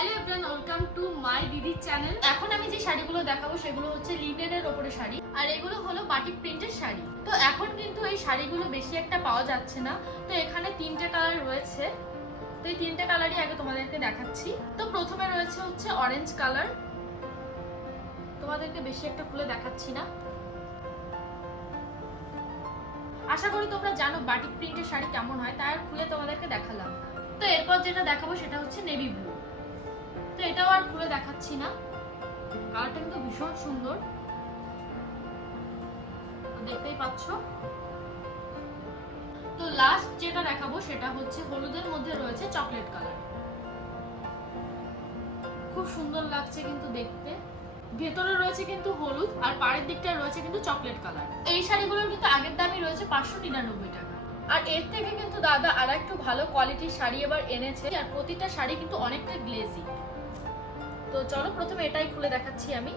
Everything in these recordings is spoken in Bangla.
Hello everyone, welcome to my দিদির চ্যানেল। এখন আমি যে শাড়িগুলো দেখাবো সেগুলো হচ্ছে লিনেনের ওপরে শাড়ি, আর এগুলো হলো বাটিক প্রিন্টের শাড়ি। তো এখন কিন্তু এই শাড়িগুলো বেশি একটা পাওয়া যাচ্ছে না। তো এখানে তিনটে কালার রয়েছে। তো এই তিনটে কালারই আগে তোমাদেরকে দেখাচ্ছি। তো প্রথমে রয়েছে হচ্ছে অরেঞ্জ কালার তোমাদেরকে বেশি একটা খুলে দেখাচ্ছি না। আশা করি তোমরা জানো বাটিক প্রিন্টের শাড়ি কেমন হয়, তাই আর খুলে তোমাদেরকে দেখালাম তো এরপর যেটা দেখাবো সেটা হচ্ছে নেভি ব্লু। তো এটাও আর খুলে দেখাচ্ছি না। কালারটা কিন্তু ভীষণ সুন্দর। দেখতেই পাচ্ছ? তো লাস্ট যেটা দেখাবো সেটা হচ্ছে হলুদের মধ্যে রয়েছে চকলেট কালার খুব সুন্দর লাগছে কিন্তু দেখতে। ভেতরে রয়েছে কিন্তু হলুদ আর পাড়ের দিকটা রয়েছে কিন্তু চকলেট কালার এই শাড়িগুলোর কিন্তু আগের দামই রয়েছে পাঁচশো নিরানব্বই টাকা। আর এর থেকে কিন্তু দাদা আর একটু ভালো কোয়ালিটির শাড়ি এবার এনেছে। আর প্রতিটা শাড়ি কিন্তু অনেকটা গ্লেজি তো চলো প্রথমে এটাই খুলে দেখাচ্ছি আমি।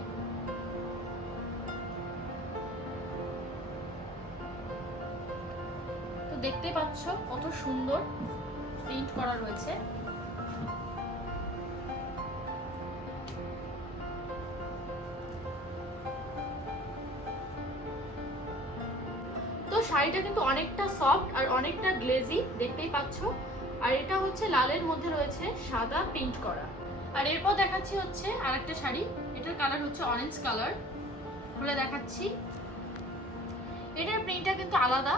তো দেখতে পাচ্ছ কত সুন্দর প্রিন্ট করা রয়েছে। তো শাড়িটা কিন্তু অনেকটা সফট আর অনেকটা গ্লেজি দেখতেই পাচ্ছ। আর এটা হচ্ছে লালের মধ্যে রয়েছে সাদা প্রিন্ট করা। আর এরপর দেখাচ্ছি হচ্ছে আর একটা শাড়ি। এটার কালার হচ্ছে অরেঞ্জ কালার খুলে দেখাচ্ছি। এটার প্রিন্টটা কিন্তু আলাদা।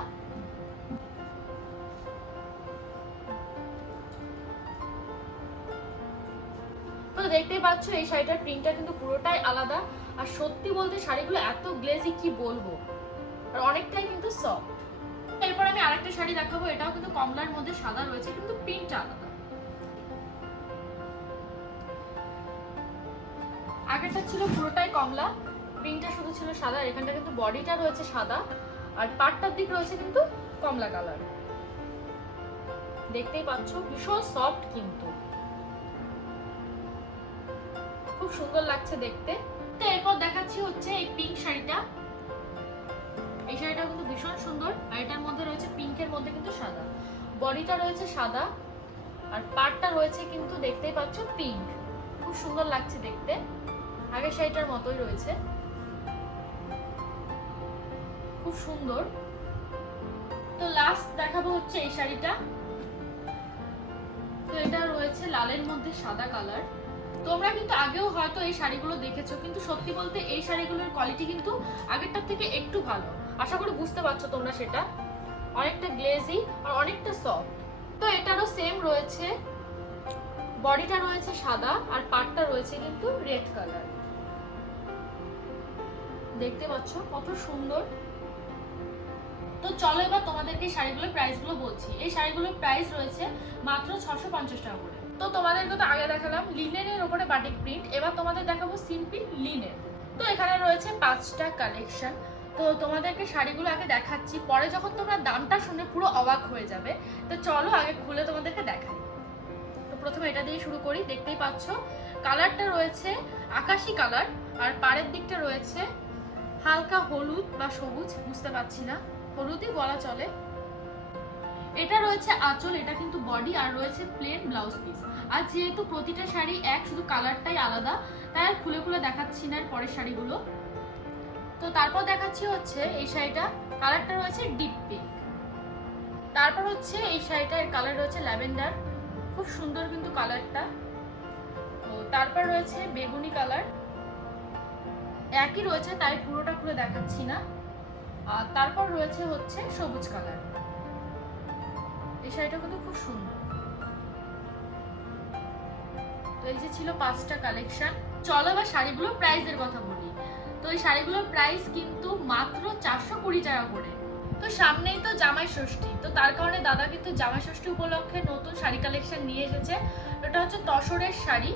তো দেখতেই পাচ্ছ, এই শাড়িটার প্রিন্টটা কিন্তু পুরোটাই আলাদা। আর সত্যি বলতে শাড়িগুলো এত গ্লেজি কি বলব? আর অনেকটাই কিন্তু সফট এরপর আমি আরেকটা শাড়ি দেখাবো। এটাও কিন্তু কমলার মধ্যে সাদা রয়েছে, কিন্তু প্রিন্টটা আলাদা। আগেরটা ছিল পুরোটাই কমলা প্রিন্টটা শুধু ছিল সাদা এখানটা কিন্তু বডিটা রয়েছে সাদা, আর পাটটার দিক রয়েছে কিন্তু কমলা কালার। দেখতেই পাচ্ছ, ভীষণ সফট কিন্তু। খুব সুন্দর লাগছে দেখতে। তো এরপর দেখাচ্ছি হচ্ছে এই পিঙ্ক শাড়িটা। এই শাড়িটা কিন্তু ভীষণ সুন্দর, আর এটার মধ্যে রয়েছে পিঙ্কের মধ্যে কিন্তু সাদা। বডিটা রয়েছে সাদা, আর পাটটা রয়েছে কিন্তু দেখতেই পাচ্ছ পিঙ্ক খুব সুন্দর লাগছে দেখতে। আগের শাড়িটার মতোই রয়েছে। খুব সুন্দর। তো লাস্ট দেখাবো হচ্ছে এই শাড়িটা। তো এটা রয়েছে লালের মধ্যে সাদা কালার তোমরা কিন্তু আগেও হয়তো এই শাড়িগুলো দেখেছ, কিন্তু সত্যি বলতে এই শাড়িগুলোর কোয়ালিটি কিন্তু আগেরটার থেকে একটু ভালো। আশা করি বুঝতে পারছ তোমরা সেটা। অনেকটা গ্লেজি আর অনেকটা সফট তো এটারও সেম রয়েছে। বডিটা রয়েছে সাদা আর পাটটা রয়েছে কিন্তু রেড কালার দেখতে পাচ্ছ, কত সুন্দর। তো চলো এবার তোমাদেরকে শাড়িগুলোর প্রাইসগুলো বলছি। এই শাড়িগুলোর প্রাইস রয়েছে মাত্র ছশো পঞ্চাশ টাকা করে। তো তোমাদেরকে তো আগে দেখালাম লিনেনের ওপরে বাটিক প্রিন্ট এবার তোমাদের দেখাবো সিম্পল লিনেন তো এখানে রয়েছে পাঁচটা কালেকশন তো তোমাদেরকে শাড়িগুলো আগে দেখাচ্ছি, পরে যখন তোমরা দামটা শুনে পুরো অবাক হয়ে যাবে, তো চলো আগে খুলে তোমাদেরকে দেখাই। তো প্রথমে এটা দিয়ে শুরু করি, দেখতেই পাচ্ছ। কালারটা রয়েছে আকাশি কালার আর পাড়ের দিকটা রয়েছে হালকা হলুদ বা সবুজ, বুঝতে পারছি না। হলুদই বলা চলে। এটা রয়েছে আঁচল, এটা কিন্তু বডি আর রয়েছে প্লেন ব্লাউজ পিস আর যেহেতু প্রতিটা শাড়ি এক, শুধু কালারটাই আলাদা, তাই আর খুলে খুলে দেখাচ্ছি না পরের শাড়িগুলো। তো তারপর দেখাচ্ছি হচ্ছে এই শাড়িটা। কালারটা রয়েছে ডিপ পিঙ্ক তারপর হচ্ছে এই শাড়িটার কালার রয়েছে ল্যাভেন্ডার খুব সুন্দর কিন্তু কালারটা তো তারপর রয়েছে বেগুনি কালার একই রয়েছে, তাই পুরোটা খুলে দেখাচ্ছি না। আর তারপর রয়েছে হচ্ছে সবুজ কালার। এই শাড়িটা কিন্তু খুব সুন্দর। তো এই যে ছিল পাঁচটা কালেকশন। চলো এবার শাড়িগুলোর প্রাইসের কথা বলি। তো এই শাড়িগুলোর প্রাইস কিন্তু মাত্র চারশো কুড়ি টাকা করে। তো সামনেই তো জামাই ষষ্ঠী। তো তার কারণে দাদা কিন্তু জামাই ষষ্ঠী উপলক্ষে নতুন শাড়ি কালেকশন নিয়ে এসেছে। এটা হচ্ছে তসরের শাড়ি।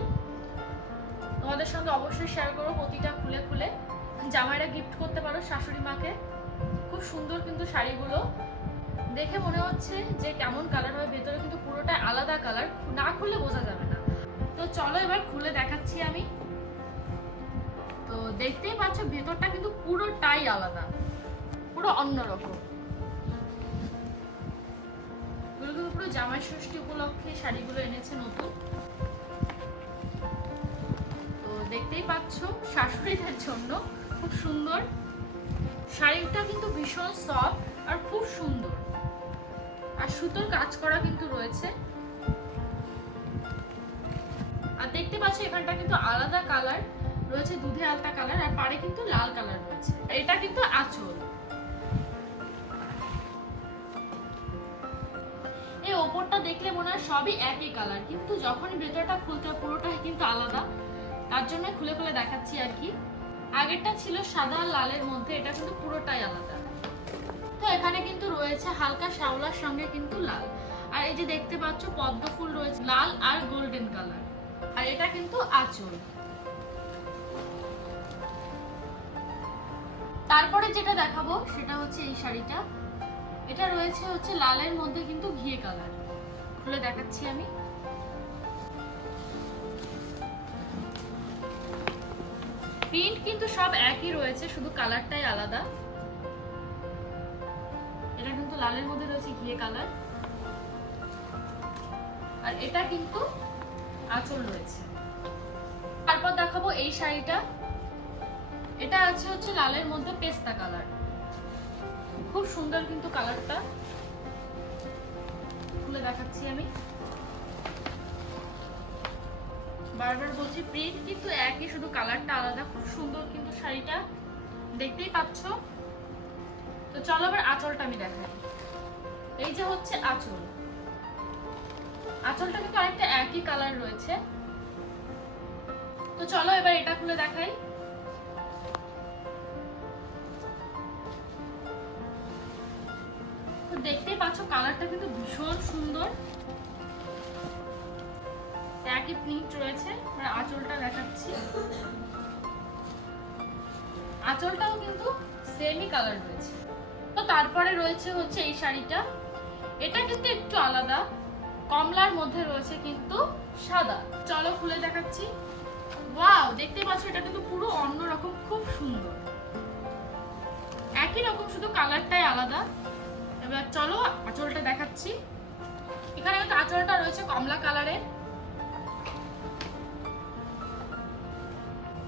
তোমাদের সঙ্গে অবশ্যই শেয়ার করো প্রতিটা খুলে খুলে জামাইরা গিফট করতে পারো শাশুড়ি মাকে। খুব সুন্দর কিন্তু শাড়িগুলো। দেখে মনে হচ্ছে যে কেমন কালার হবে, ভেতরে কিন্তু পুরোটাই আলাদা কালার না খুললে বোঝা যাবে না। তো চলো এবার খুলে দেখাচ্ছি আমি। তো দেখতেই পাচ্ছ ভেতরটা কিন্তু পুরোটাই আলাদা, পুরো অন্যরকম। পুরো জামাই ষষ্ঠী উপলক্ষে শাড়িগুলো এনেছে নতুন। দেখতেই পাচ্ছ শাশুড়িদের জন্য খুব সুন্দর। শাড়িটা কিন্তু ভীষণ সফট আর খুব সুন্দর। আর সুতোর কাজ করা কিন্তু রয়েছে। আর দেখতে পাচ্ছ, এখানটা কিন্তু আলাদা কালার রয়েছে দুধে আলতা কালার আর পাড়ে কিন্তু লাল কালার রয়েছে। এটা কিন্তু আঁচল। এই ওপরটা দেখলে মনে হয় সবই একই কালার কিন্তু যখনই ভেতরটা খুলতে পুরোটাই কিন্তু আলাদা। তার জন্য খুলে খুলে দেখাচ্ছি আর কি। আগেরটা ছিল সাদা আর লালের মধ্যে, এটা কিন্তু পুরোটাই আলাদা। তো এখানে কিন্তু রয়েছে হালকা শ্যাওলার সঙ্গে কিন্তু লাল। আর এই যে দেখতে পাচ্ছ, পদ্ম ফুল রয়েছে, লাল আর গোল্ডেন কালার। আর এটা কিন্তু আঁচল। তারপরে যেটা দেখাবো, সেটা হচ্ছে এই শাড়িটা। এটা রয়েছে হচ্ছে লালের মধ্যে কিন্তু ঘিয়ে কালার। খুলে দেখাচ্ছি আমি। প্রিন্ট কিন্তু সব একই রয়েছে, শুধু কালারটাই আলাদা। এটা কিন্তু লালের মধ্যে রয়েছে ঘিয়ে কালার। আর এটা কিন্তু আঁচল রয়েছে। তারপর দেখাবো এই শাড়িটা। এটা আছে হচ্ছে লালের মধ্যে পেস্তা কালার। খুব সুন্দর কিন্তু কালারটা। খুলে দেখাচ্ছি আমি। বারবার বলছি প্রিন্ট কিন্তু একই, শুধু কালারটা আলাদা। খুব সুন্দর কিন্তু শাড়িটা। দেখতেই পাচ্ছ? তো চলো আবার আঁচলটা আমি দেখাই। এই যে হচ্ছে আঁচল। আঁচলটা কিন্তু অনেকটা একই কালার রয়েছে। তো চলো এবার এটা খুলে দেখাই। দেখতেই পাচ্ছ কালারটা কিন্তু ভীষণ সুন্দর। একই প্রিন্ট রয়েছে আঁচলটা দেখাচ্ছি। আঁচলটাও কিন্তু সেমই কালার রয়েছে। তো তারপরে রয়েছে হচ্ছে এই শাড়িটা। এটা কিন্তু একটু আলাদা, কমলার মধ্যে রয়েছে কিন্তু সাদা। চলো খুলে দেখাচ্ছি। ওয়াও দেখতে পাচ্ছ, এটা কিন্তু পুরো অন্যরকম, খুব সুন্দর। একই রকম, শুধু কালারটাই আলাদা। এবার চলো আঁচলটা দেখাচ্ছি। এখানে কিন্তু আঁচলটা রয়েছে কমলা কালারের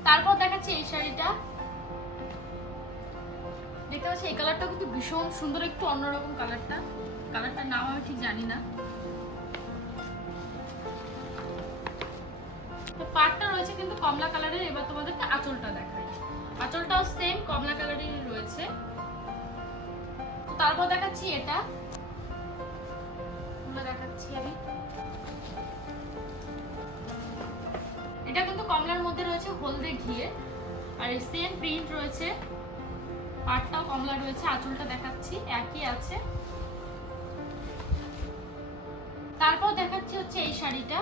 তারপর দেখাচ্ছি এই শাড়িটা। দেখতে পাচ্ছি এই কালারটা কিন্তু ভীষণ সুন্দর, একটু অন্যরকম কালারটা কালারটার নাম আমি ঠিক জানি না। পাটটা রয়েছে কিন্তু কমলা কালারের এবার তোমাদেরকে আঁচলটা দেখাই। আঁচলটাও সেম কমলা কালারেরই রয়েছে। তারপর দেখাচ্ছি এটা। দেখাচ্ছি আমি। এটা কিন্তু কমলার মধ্যে রয়েছে হলদে ঘিয়ে আর এই সেম প্রিন্ট রয়েছে, পাটটাও কমলা রয়েছে, আঁচলটা দেখাচ্ছি, একই আছে। তারপর দেখাচ্ছি হচ্ছে এই শাড়িটা।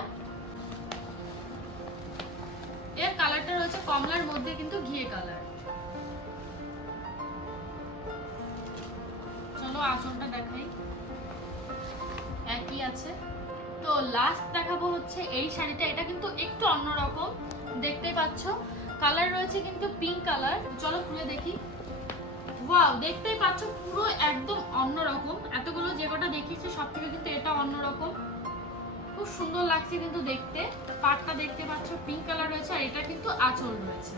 এর কালারটা রয়েছে কমলার মধ্যে কিন্তু ঘিয়ে কালার চলো আঁচলটা দেখাই। একই আছে। তো লাস্ট দেখাবো হচ্ছে এই শাড়িটা। এটা কিন্তু একটু অন্যরকম দেখতে পাচ্ছ। কালার রয়েছে কিন্তু পিঙ্ক কালার চলো খুলে দেখি। ওয়াও দেখতেই পাচ্ছ পুরো একদম অন্যরকম। এতগুলো যে কটা দেখিয়েছি, সব থেকে কিন্তু এটা অন্যরকম। খুব সুন্দর লাগছে কিন্তু দেখতে। পাটটা দেখতে পাচ্ছ পিঙ্ক কালার রয়েছে আর এটা কিন্তু আঁচল রয়েছে।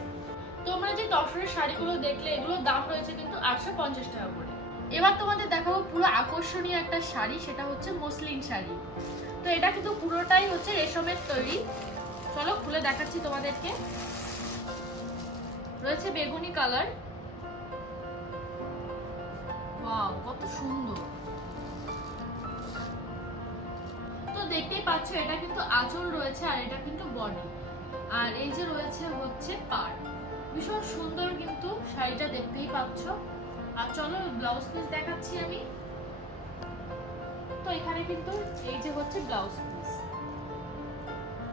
তোমরা যে তসরের শাড়িগুলো দেখলে, এগুলোর দাম রয়েছে কিন্তু আটশো পঞ্চাশ টাকা করে। এবার তোমাদের দেখাবো পুরো আকর্ষণীয় একটা শাড়ি, সেটা হচ্ছে মসলিন শাড়ি। তো এটা কিন্তু পুরোটাই হচ্ছে রেশমের তৈরি। চলো খুলে দেখাচ্ছি তোমাদেরকে। রয়েছে বেগুনি কালার। কত সুন্দর। তো দেখতেই পাচ্ছ, এটা কিন্তু আঁচল রয়েছে আর এটা কিন্তু বডি আর এই যে রয়েছে হচ্ছে পাড়। ভীষণ সুন্দর কিন্তু শাড়িটা দেখতেই পাচ্ছ। আর চলো ব্লাউজ পিস দেখাচ্ছি আমি। এখানে কিন্তু এই যে হচ্ছে ব্লাউজ পিস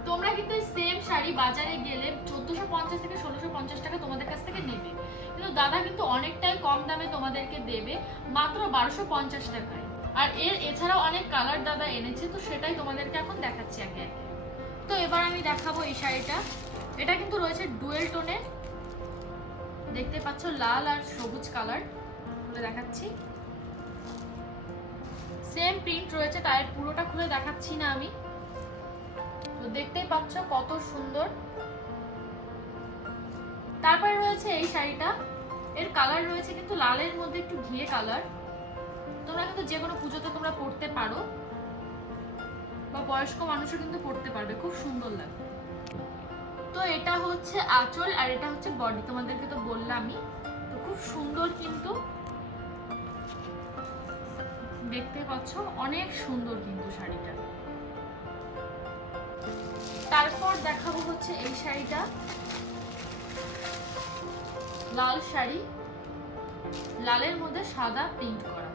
তোমরা কিন্তু সেম শাড়ি বাজারে গেলে চোদ্দশো পঞ্চাশ থেকে ষোলোশো পঞ্চাশ টাকা তোমাদের কাছ থেকে নেবে। কিন্তু দাদা কিন্তু অনেকটাই কম দামে তোমাদেরকে দেবে মাত্র বারোশো পঞ্চাশ টাকায়। আর এর এছাড়াও অনেক কালার দাদা এনেছে, তো সেটাই তোমাদেরকে এখন দেখাচ্ছি একে একে। তো এবার আমি দেখাবো এই শাড়িটা। এটা কিন্তু রয়েছে ডুয়েল টোনে দেখতে পাচ্ছ লাল আর সবুজ কালার দেখাচ্ছি। সেম প্রিন্ট রয়েছে, তাই পুরোটা খুলে দেখাচ্ছি না আমি। তো দেখতেই পাচ্ছ কত সুন্দর। তারপরে রয়েছে এই শাড়িটা। এর কালার রয়েছে কিন্তু লালের মধ্যে একটু ঘিয়ে কালার তোমরা কিন্তু যে কোনো পুজোতে তোমরা পরতে পারো। বা বয়স্ক মানুষও কিন্তু পরতে পারবে, খুব সুন্দর লাগবে। তো এটা হচ্ছে আঁচল আর এটা হচ্ছে বডি, তোমাদেরকে তো বললামই। তো খুব সুন্দর কিন্তু দেখতে পাচ্ছ, অনেক সুন্দর কিন্তু শাড়িটা। তারপর দেখাবো হচ্ছে এই শাড়িটা। লাল শাড়ি, লালের মধ্যে সাদা প্রিন্ট করা।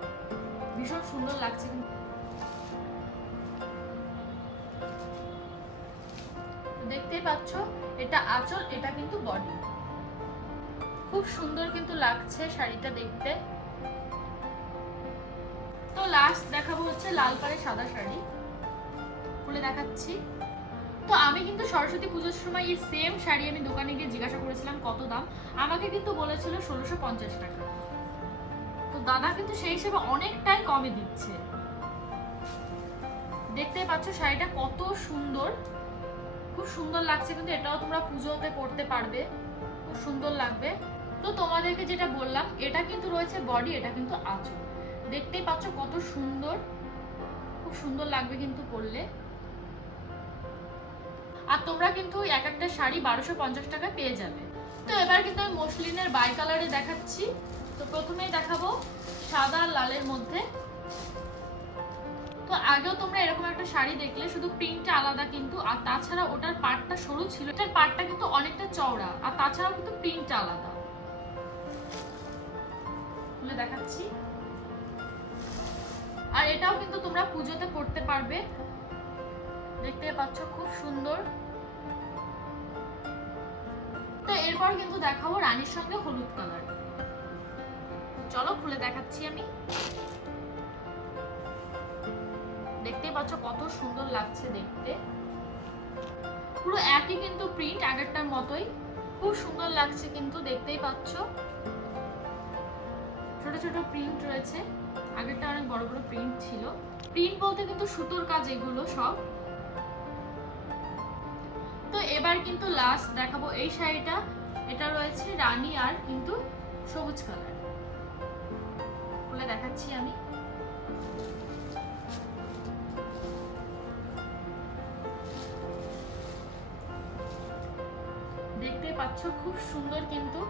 ভীষণ সুন্দর লাগছে দেখতেই পাচ্ছ, এটা আঁচল, এটা কিন্তু বডি। খুব সুন্দর কিন্তু লাগছে শাড়িটা দেখতে। তো লাস্ট দেখাবো হচ্ছে লাল পাড়ে সাদা শাড়ি। খুলে দেখাচ্ছি। তো আমি কিন্তু সরস্বতী পুজোর সময় এই সেম শাড়ি আমি দোকানে গিয়ে জিজ্ঞাসা করেছিলাম, কত দাম? আমাকে কিন্তু বলেছিল ষোলোশো পঞ্চাশ টাকা। তো দাদা কিন্তু সেই হিসেবে অনেকটাই কমে দিচ্ছে। দেখতে পাচ্ছ শাড়িটা কত সুন্দর। খুব সুন্দর লাগছে কিন্তু এটাও তোমরা পুজোতে পরতে পারবে। খুব সুন্দর লাগবে। তো তোমাদেরকে যেটা বললাম, এটা কিন্তু রয়েছে বডি এটা কিন্তু আঁচল। দেখতেই পাচ্ছ কত সুন্দর। খুব সুন্দর লাগবে কিন্তু পরলে। আর তোমরা কিন্তু এক একটা শাড়ি বারোশো পঞ্চাশ টাকায় পেয়ে যাবে। তো এবার কিন্তু আমি মসলিনের বাই কালারে দেখাচ্ছি। তো প্রথমেই দেখাবো সাদা লালের মধ্যে। তো আগেও তোমরা এরকম একটা শাড়ি দেখলে, শুধু প্রিন্টটা আলাদা কিন্তু, আর তাছাড়া ওটার পাটটা সরু ছিল। এটার পাটটা কিন্তু অনেকটা চওড়া, আর তাছাড়াও কিন্তু প্রিন্টটা আলাদা। দেখাচ্ছি। আর এটাও কিন্তু তোমরা পুজোতে পড়তে পারবে। দেখতে পাচ্ছ খুব সুন্দর। তো এরপর কিন্তু দেখাবো রানীর সঙ্গে হলুদ কালার। চলো খুলে দেখাচ্ছি আমি। দেখতে পাচ্ছ কত সুন্দর লাগছে দেখতে। পুরো একই কিন্তু প্রিন্ট আগেরটার মতোই। খুব সুন্দর লাগছে কিন্তু দেখতেই পাচ্ছ। ছোট ছোট প্রিন্ট রয়েছে। আগেরটা অনেক বড় বড় প্রিন্ট ছিল। প্রিন্ট বলতে কিন্তু সুতোর কাজ এগুলো সব। তো এবার কিন্তু লাস্ট দেখাবো এই শাড়িটা। এটা রয়েছে রানী আর কিন্তু সবুজ কালার খুলে দেখাচ্ছি আমি। দেখতে পাচ্ছ খুব সুন্দর কিন্তু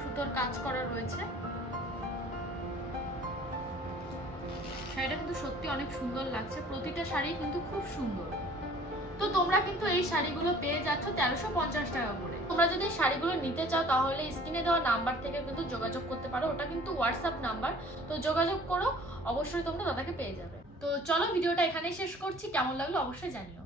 সুতোর কাজ করা রয়েছে। শাড়িটা কিন্তু সত্যি অনেক সুন্দর লাগছে। প্রতিটা শাড়ি কিন্তু খুব সুন্দর। তো তোমরা কিন্তু এই শাড়িগুলো পেয়ে যাচ্ছ তেরোশো পঞ্চাশ টাকা করে। তোমরা যদি শাড়িগুলো নিতে চাও, তাহলে স্ক্রিনে দেওয়া নাম্বার থেকে কিন্তু যোগাযোগ করতে পারো। ওটা কিন্তু হোয়াটসঅ্যাপ নাম্বার। তো যোগাযোগ করো, অবশ্যই তোমরা দাদাকে পেয়ে যাবে। তো চলো, ভিডিওটা এখানেই শেষ করছি। কেমন লাগল অবশ্যই জানিও।